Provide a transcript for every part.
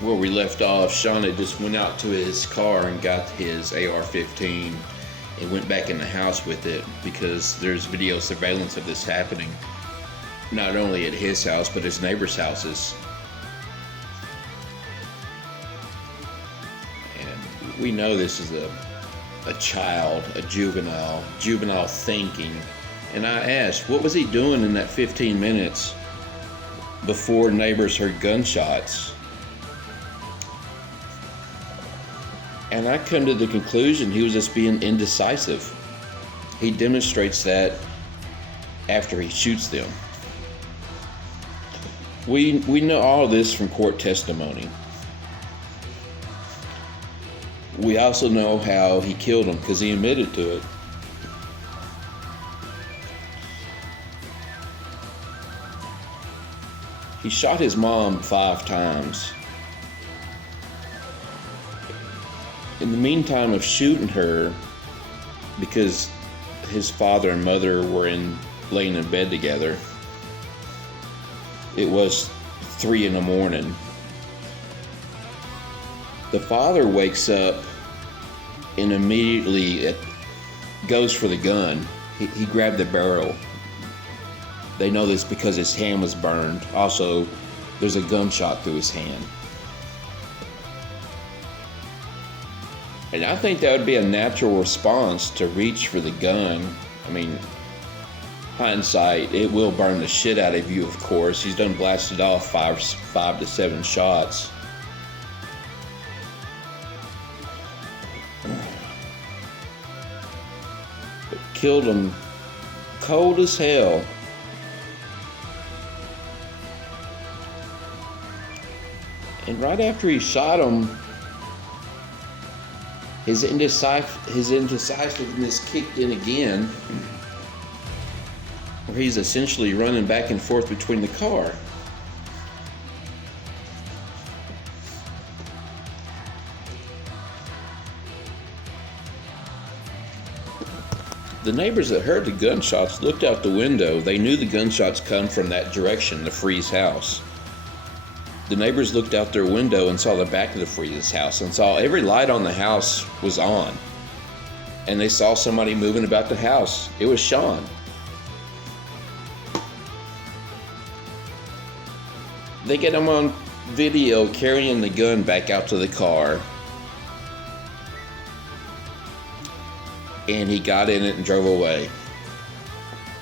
Where we left off, Shauna just went out to his car and got his AR-15 and went back in the house with it because there's video surveillance of this happening, not only at his house but his neighbors' houses. And we know this is a child, a juvenile thinking. And I asked, what was he doing in that 15 minutes before neighbors heard gunshots? And I come to the conclusion he was just being indecisive. He demonstrates that after he shoots them. We know all this from court testimony. We also know how he killed him because he admitted to it. He shot his mom 5 times. In the meantime of shooting her, because his father and mother were laying in bed together, it was 3 a.m. The father wakes up and immediately goes for the gun. He grabbed the barrel. They know this because his hand was burned. Also, there's a gunshot through his hand. And I think that would be a natural response to reach for the gun. I mean, hindsight, it will burn the shit out of you, of course. He's done blasted off 5 to 7 shots. But killed him cold as hell. And right after he shot him, his indecisiveness kicked in again, where he's essentially running back and forth between the car. The neighbors that heard the gunshots looked out the window. They knew the gunshots come from that direction, the Freese house. The neighbors looked out their window and saw the back of the Freese's house and saw every light on the house was on. And they saw somebody moving about the house. It was Sean. They get him on video carrying the gun back out to the car. And he got in it and drove away.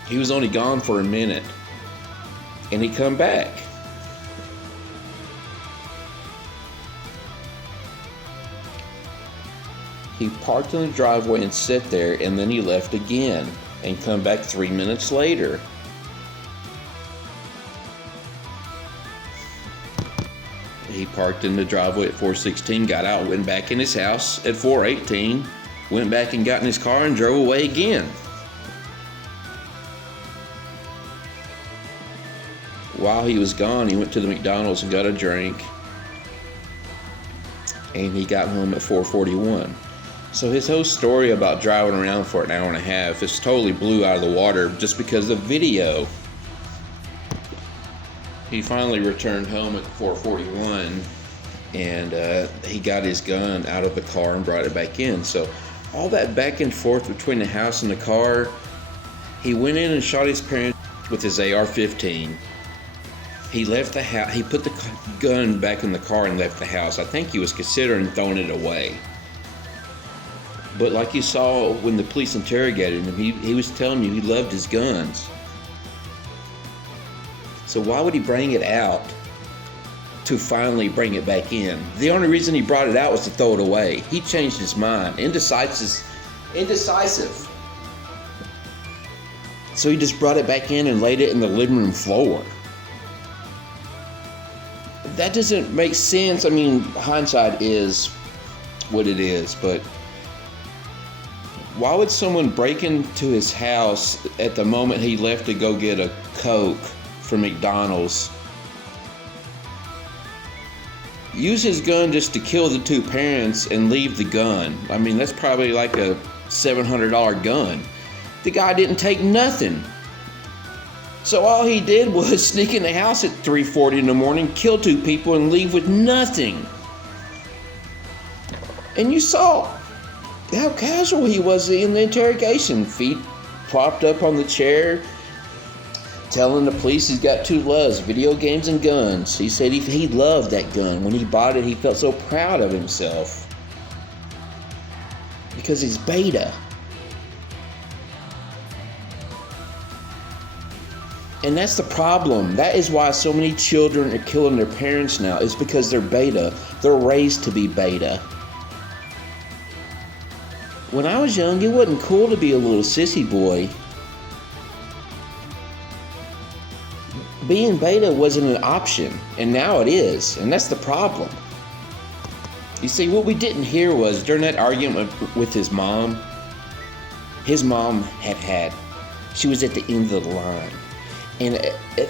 He was only gone for a minute. And he come back. He parked in the driveway and sat there, and then he left again and come back 3 minutes later. He parked in the driveway at 4:16, got out, went back in his house at 4:18, went back and got in his car and drove away again. While he was gone, he went to the McDonald's and got a drink, and he got home at 4:41. So his whole story about driving around for an hour and a half is totally blew out of the water just because of video. He finally returned home at 4:41, and he got his gun out of the car and brought it back in. So all that back and forth between the house and the car, he went in and shot his parents with his AR-15. He left the house. He put the gun back in the car and left the house. I think he was considering throwing it away. But like you saw when the police interrogated him, he was telling you he loved his guns. So why would he bring it out to finally bring it back in? The only reason he brought it out was to throw it away. He changed his mind. Indecisive. So he just brought it back in and laid it in the living room floor. That doesn't make sense. I mean, hindsight is what it is, but why would someone break into his house at the moment he left to go get a Coke from McDonald's, use his gun just to kill the 2 parents and leave the gun? I mean, that's probably like a $700 gun. The guy didn't take nothing. So all he did was sneak in the house at 3:40 in the morning, kill 2 people, and leave with nothing. And you saw how casual he was in the interrogation. Feet propped up on the chair, telling the police he's got 2 loves, video games and guns. He said he loved that gun. When he bought it, he felt so proud of himself. Because he's beta. And that's the problem. That is why so many children are killing their parents now. It's because they're beta. They're raised to be beta. When I was young, it wasn't cool to be a little sissy boy. Being beta wasn't an option, and now it is, and that's the problem. You see, what we didn't hear was, during that argument with his mom she was at the end of the line. And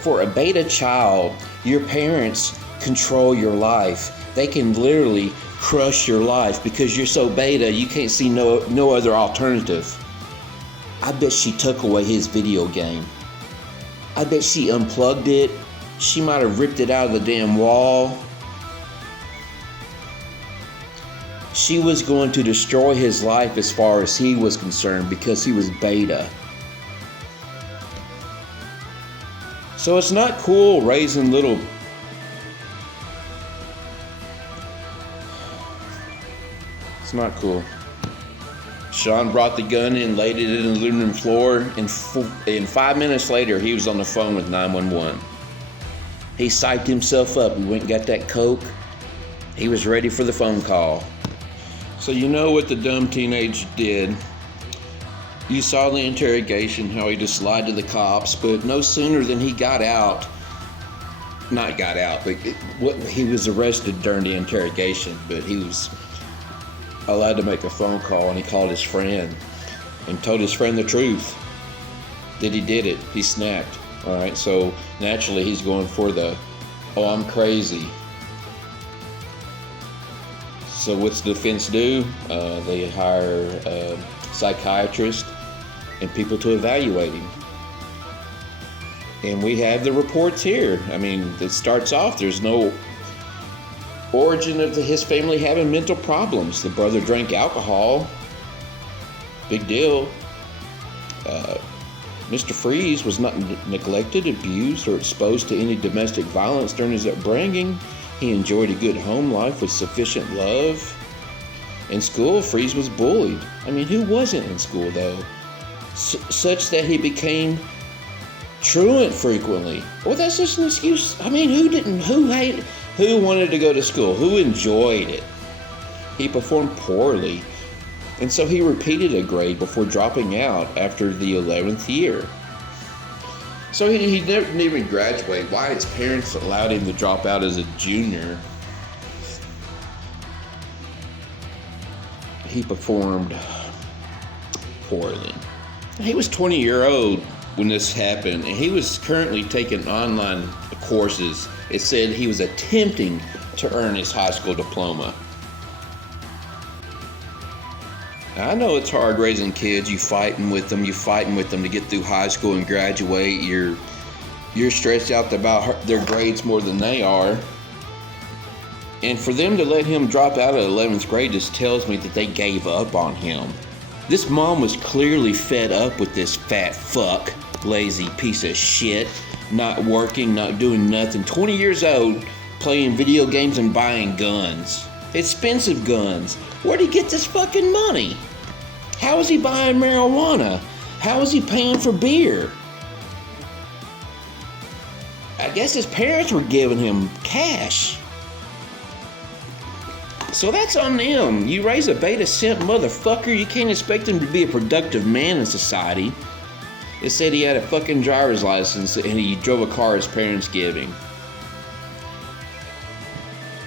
for a beta child, your parents control your life. They can literally crush your life because you're so beta, you can't see no other alternative. I bet she took away his video game. I bet she unplugged it. She might have ripped it out of the damn wall. She was going to destroy his life as far as he was concerned because he was beta. So it's not cool raising little... It's not cool. Sean brought the gun in, laid it in the living room floor, and 5 minutes later, he was on the phone with 911. He psyched himself up. He went and got that Coke. He was ready for the phone call. So you know what the dumb teenager did. You saw the interrogation, how he just lied to the cops, but no sooner than he got out, he was arrested during the interrogation, but he was allowed to make a phone call, and he called his friend and told his friend the truth, that he did it. He snapped. All right, so naturally he's going for the, oh, I'm crazy. So what's the defense do? They hire a psychiatrist and people to evaluate him. And we have the reports here. I mean, it starts off, there's no origin of his family having mental problems. The brother drank alcohol. Big deal. Mr. Freese was not neglected, abused, or exposed to any domestic violence during his upbringing. He enjoyed a good home life with sufficient love. In school, Freese was bullied. I mean, who wasn't in school, though? Such that he became truant frequently. Well, that's just an excuse. I mean, who wanted to go to school? Who enjoyed it? He performed poorly, and so he repeated a grade before dropping out after the 11th year. So he didn't even graduate. Why his parents allowed him to drop out as a junior? He performed poorly. He was 20 years old when this happened, and he was currently taking online courses. It said he was attempting to earn his high school diploma. I know it's hard raising kids. You fighting with them to get through high school and graduate. You're stressed out about their grades more than they are. And for them to let him drop out of 11th grade just tells me that they gave up on him. This mom was clearly fed up with this fat fuck, lazy piece of shit, not working, not doing nothing. 20 years old, playing video games and buying guns. Expensive guns. Where'd he get this fucking money? How is he buying marijuana? How is he paying for beer? I guess his parents were giving him cash. So that's on them. You raise a beta simp motherfucker, you can't expect him to be a productive man in society. They said he had a fucking driver's license and he drove a car his parents gave him.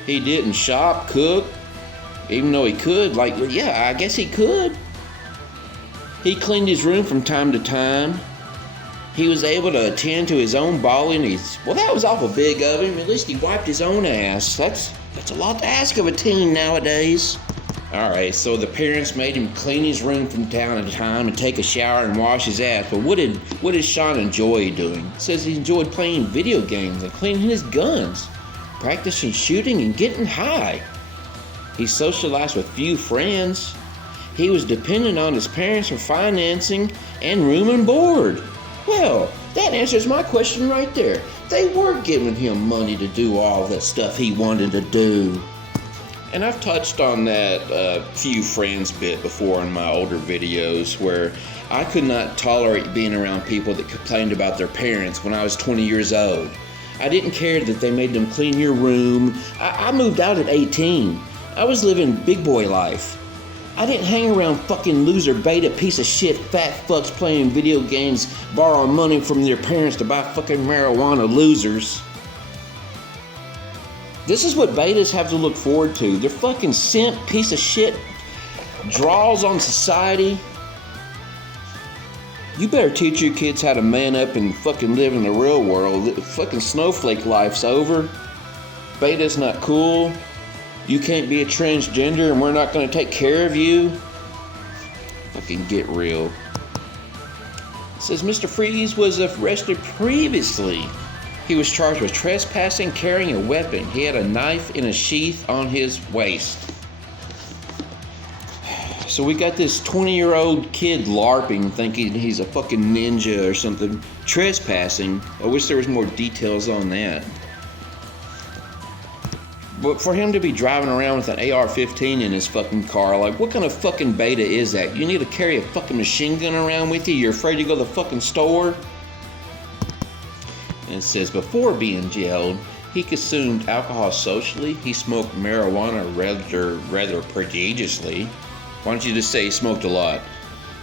He didn't shop, cook, even though he could. Like, yeah, I guess he could. He cleaned his room from time to time. He was able to attend to his own balling. Well, that was awful big of him. At least he wiped his own ass. That's a lot to ask of a teen nowadays. Alright, so the parents made him clean his room from time to time and take a shower and wash his ass. But what did Sean enjoy doing? He says he enjoyed playing video games and cleaning his guns, practicing shooting and getting high. He socialized with few friends. He was dependent on his parents for financing and room and board. Well, that answers my question right there. They were giving him money to do all the stuff he wanted to do. And I've touched on that few friends bit before in my older videos, where I could not tolerate being around people that complained about their parents when I was 20 years old. I didn't care that they made them clean your room. I moved out at 18. I was living big boy life. I didn't hang around fucking loser beta piece of shit fat fucks playing video games, borrowing money from their parents to buy fucking marijuana losers. This is what betas have to look forward to. They're fucking simp piece of shit draws on society. You better teach your kids how to man up and fucking live in the real world. Fucking snowflake life's over. Beta's not cool. You can't be a transgender and we're not going to take care of you. Fucking get real. It says Mr. Freese was arrested previously. He was charged with trespassing, carrying a weapon. He had a knife in a sheath on his waist. So we got this 20-year-old kid LARPing, thinking he's a fucking ninja or something, trespassing. I wish there was more details on that. But for him to be driving around with an AR-15 in his fucking car, like, what kind of fucking beta is that? You need to carry a fucking machine gun around with you? You're afraid to go to the fucking store? And it says, before being jailed, he consumed alcohol socially. He smoked marijuana rather prodigiously. Why don't you just say he smoked a lot?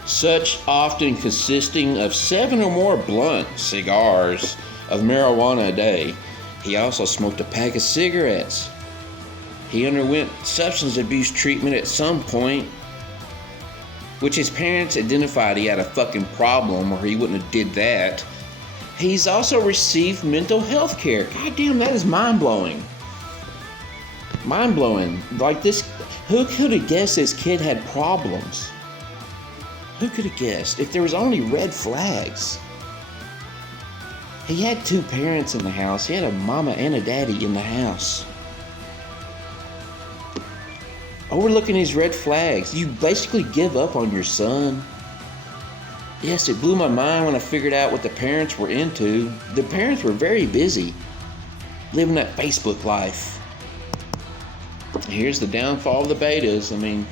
Such often consisting of 7 or more blunt cigars of marijuana a day. He also smoked a pack of cigarettes. He underwent substance abuse treatment at some point, which his parents identified he had a fucking problem or he wouldn't have did that. He's also received mental health care. God damn, that is mind-blowing. Mind-blowing. Like this, who could have guessed this kid had problems? Who could have guessed? If there was only red flags. He had 2 parents in the house. He had a mama and a daddy in the house. Overlooking these red flags, you basically give up on your son. Yes, it blew my mind when I figured out what the parents were into. The parents were very busy, living that Facebook life. Here's the downfall of the betas. I mean,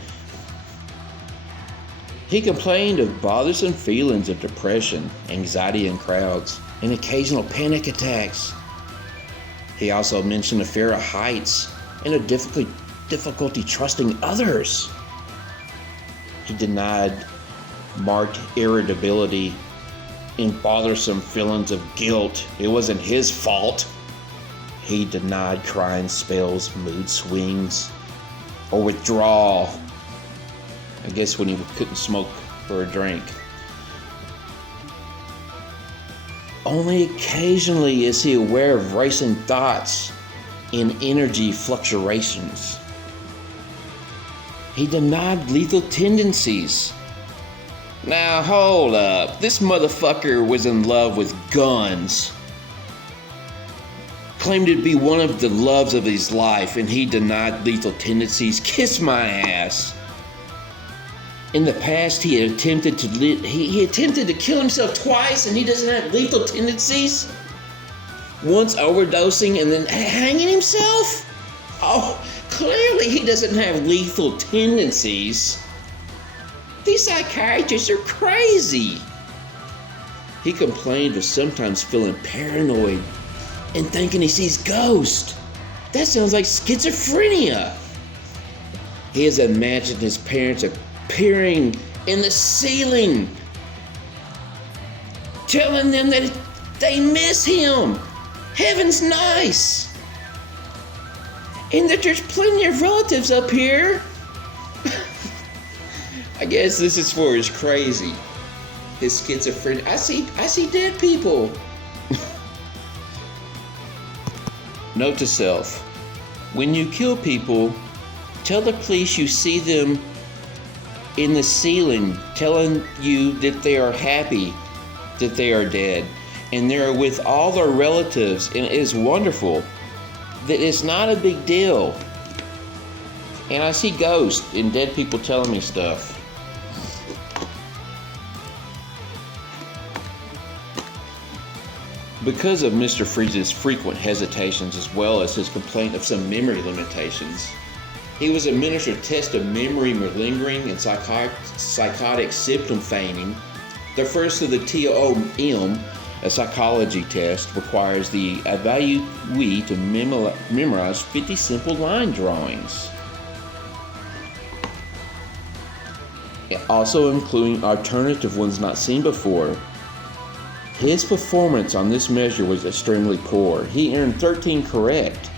he complained of bothersome feelings of depression, anxiety in crowds, and occasional panic attacks. He also mentioned a fear of heights and a difficulty trusting others. He denied marked irritability and bothersome feelings of guilt. It wasn't his fault. He denied crying spells, mood swings, or withdrawal. I guess when he couldn't smoke for a drink. Only occasionally is he aware of racing thoughts and energy fluctuations. He denied lethal tendencies. Now hold up, this motherfucker was in love with guns. Claimed it to be one of the loves of his life, and he denied lethal tendencies. Kiss my ass. In the past, he had attempted to kill himself twice, and he doesn't have lethal tendencies. Once overdosing and then hanging himself. Oh, clearly he doesn't have lethal tendencies. These psychiatrists are crazy. He complained of sometimes feeling paranoid and thinking he sees ghosts. That sounds like schizophrenia. He has imagined his parents appearing in the ceiling, telling them that they miss him. Heaven's nice. And that there's plenty of relatives up here. I guess this is for his crazy, his schizophrenia. I see dead people. Note to self: when you kill people, Tell the police you see them in the ceiling telling you that they are happy that they are dead and they're with all their relatives, and it is wonderful, that it's not a big deal. And I see ghosts and dead people telling me stuff. Because of Mr. Freese's frequent hesitations as well as his complaint of some memory limitations, he was administered a test of memory malingering and psychotic symptom feigning. The first of the TOM, a psychology test, requires the evaluee to memorize 50 simple line drawings, also including alternative ones not seen before. His performance on this measure was extremely poor. He earned 13 correct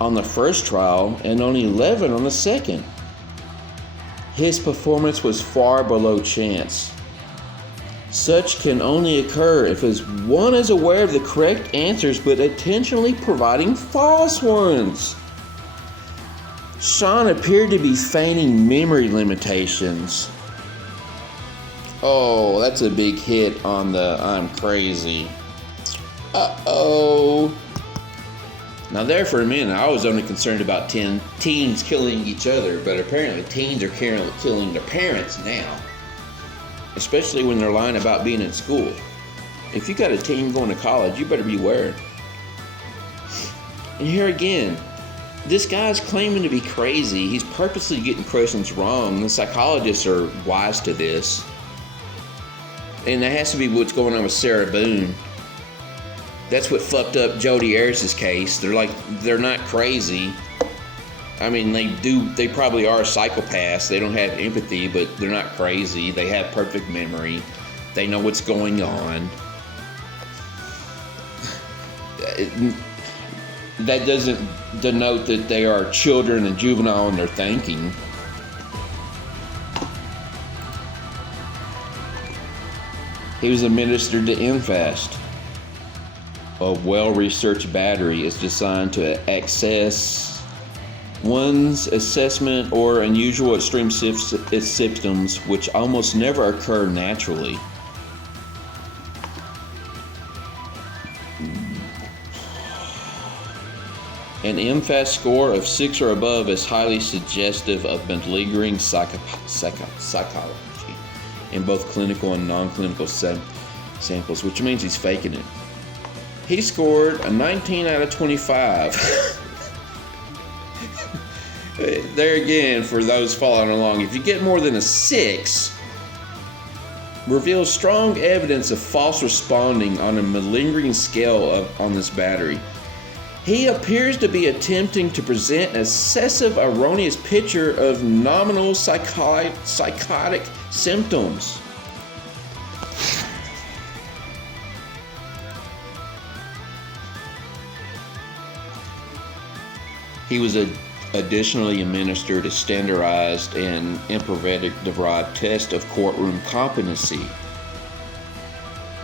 on the first trial and only 11 on the second. His performance was far below chance. Such can only occur if one is aware of the correct answers but intentionally providing false ones. Sean appeared to be feigning memory limitations. Oh, that's a big hit on the I'm crazy. Uh-oh. Now there for a minute, I was only concerned about teens killing each other, but apparently teens are killing their parents now. Especially when they're lying about being in school. If you got a teen going to college, you better beware. And here again, this guy's claiming to be crazy. He's purposely getting questions wrong. The psychologists are wise to this. And that has to be what's going on with Sarah Boone. That's what fucked up Jodi Arias' case. They're not crazy. I mean, they probably are psychopaths. They don't have empathy, but they're not crazy. They have perfect memory. They know what's going on. That doesn't denote that they are children and juvenile in their thinking. He was administered to MFAST. A well-researched battery is designed to access one's assessment or unusual extreme symptoms which almost never occur naturally. An MFAST score of 6 or above is highly suggestive of malingering psychology in both clinical and non-clinical samples, which means he's faking it. He scored a 19 out of 25. There again, for those following along, if you get more than a 6, reveals strong evidence of false responding on a malingering scale on this battery. He appears to be attempting to present an excessive, erroneous picture of nominal psychotic symptoms. He was additionally administered a standardized and empiric-derived test of courtroom competency.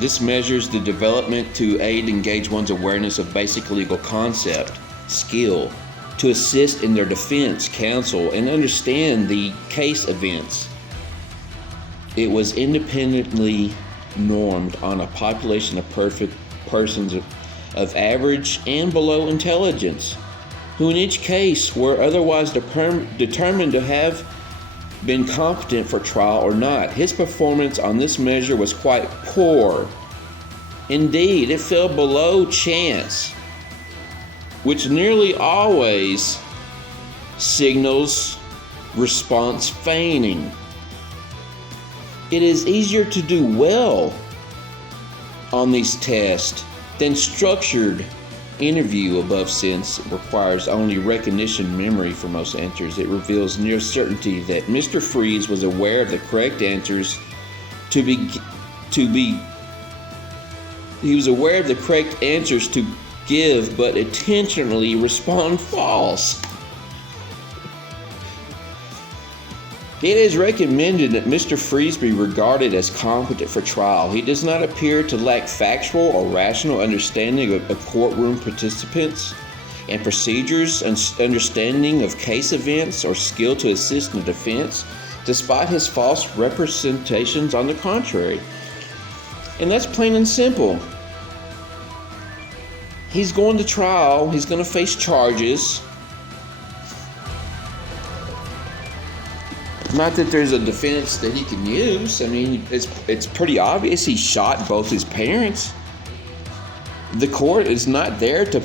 This measures the development to aid engage one's awareness of basic legal concept, skill, to assist in their defense, counsel, and understand the case events. It was independently normed on a population of perfect persons of average and below intelligence, who in each case were otherwise determined to have been competent for trial or not. His performance on this measure was quite poor. Indeed, it fell below chance, which nearly always signals response feigning. It is easier to do well on these tests than structured interview above, since it requires only recognition memory for most answers. It reveals near certainty that Mr. Freese was aware of the correct answers he was aware of the correct answers to give, but intentionally respond false. It is recommended that Mr. Freese be regarded as competent for trial. He does not appear to lack factual or rational understanding of courtroom participants. and procedures and understanding of case events or skill to assist in the defense, despite his false representations on the contrary. And that's plain and simple. He's going to trial. He's going to face charges. Not that there's a defense that he can use. I mean, it's pretty obvious he shot both his parents. The court is not there to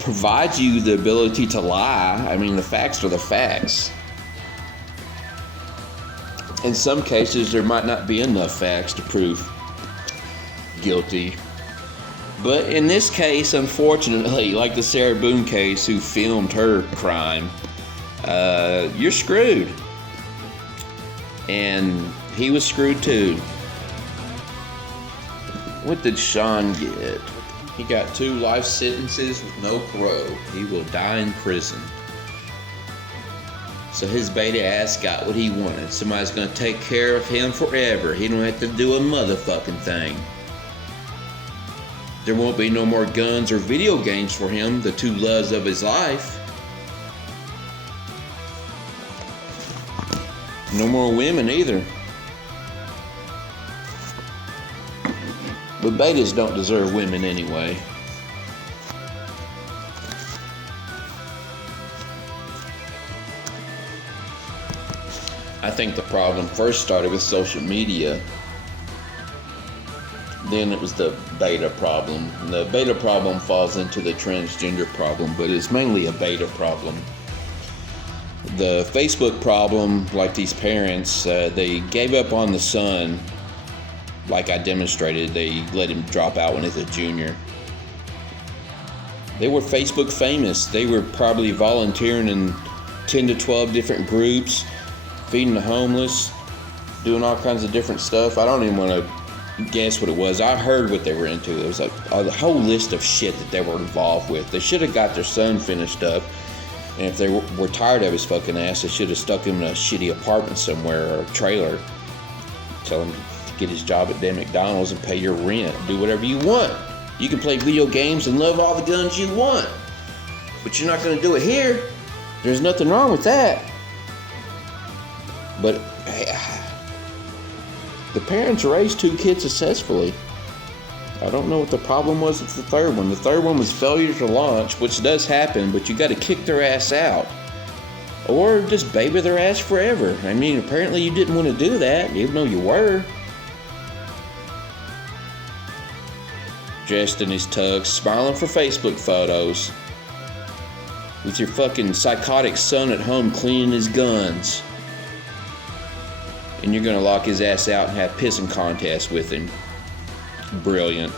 provide you the ability to lie. I mean, the facts are the facts. In some cases, there might not be enough facts to prove guilty. But in this case, unfortunately, like the Sarah Boone case, who filmed her crime, you're screwed. And he was screwed too. What did Sean get? He got 2 life sentences with no parole. He will die in prison. So his beta ass got what he wanted. Somebody's gonna take care of him forever. He don't have to do a motherfucking thing. There won't be no more guns or video games for him, the 2 loves of his life. No more women either. But betas don't deserve women anyway. I think the problem first started with social media. Then it was the beta problem. And the beta problem falls into the transgender problem, but it's mainly a beta problem. The Facebook problem, like these parents, they gave up on the son. Like I demonstrated, they let him drop out when he was a junior. They were Facebook famous. They were probably volunteering in 10 to 12 different groups, feeding the homeless, doing all kinds of different stuff. I don't even want to guess what it was. I heard what they were into. It was like a whole list of shit that they were involved with. They should have got their son finished up. And if they were tired of his fucking ass, they should have stuck him in a shitty apartment somewhere or a trailer. Tell him to get his job at damn McDonald's and pay your rent. Do whatever you want. You can play video games and love all the guns you want. But you're not going to do it here. There's nothing wrong with that. But hey, the parents raised 2 kids successfully. I don't know what the problem was with the third one. The third one was failure to launch, which does happen, but you got to kick their ass out. Or just baby their ass forever. I mean, apparently you didn't want to do that, even though you were. Dressed in his tux, smiling for Facebook photos. With your fucking psychotic son at home cleaning his guns. And you're going to lock his ass out and have pissing contests with him. Brilliant.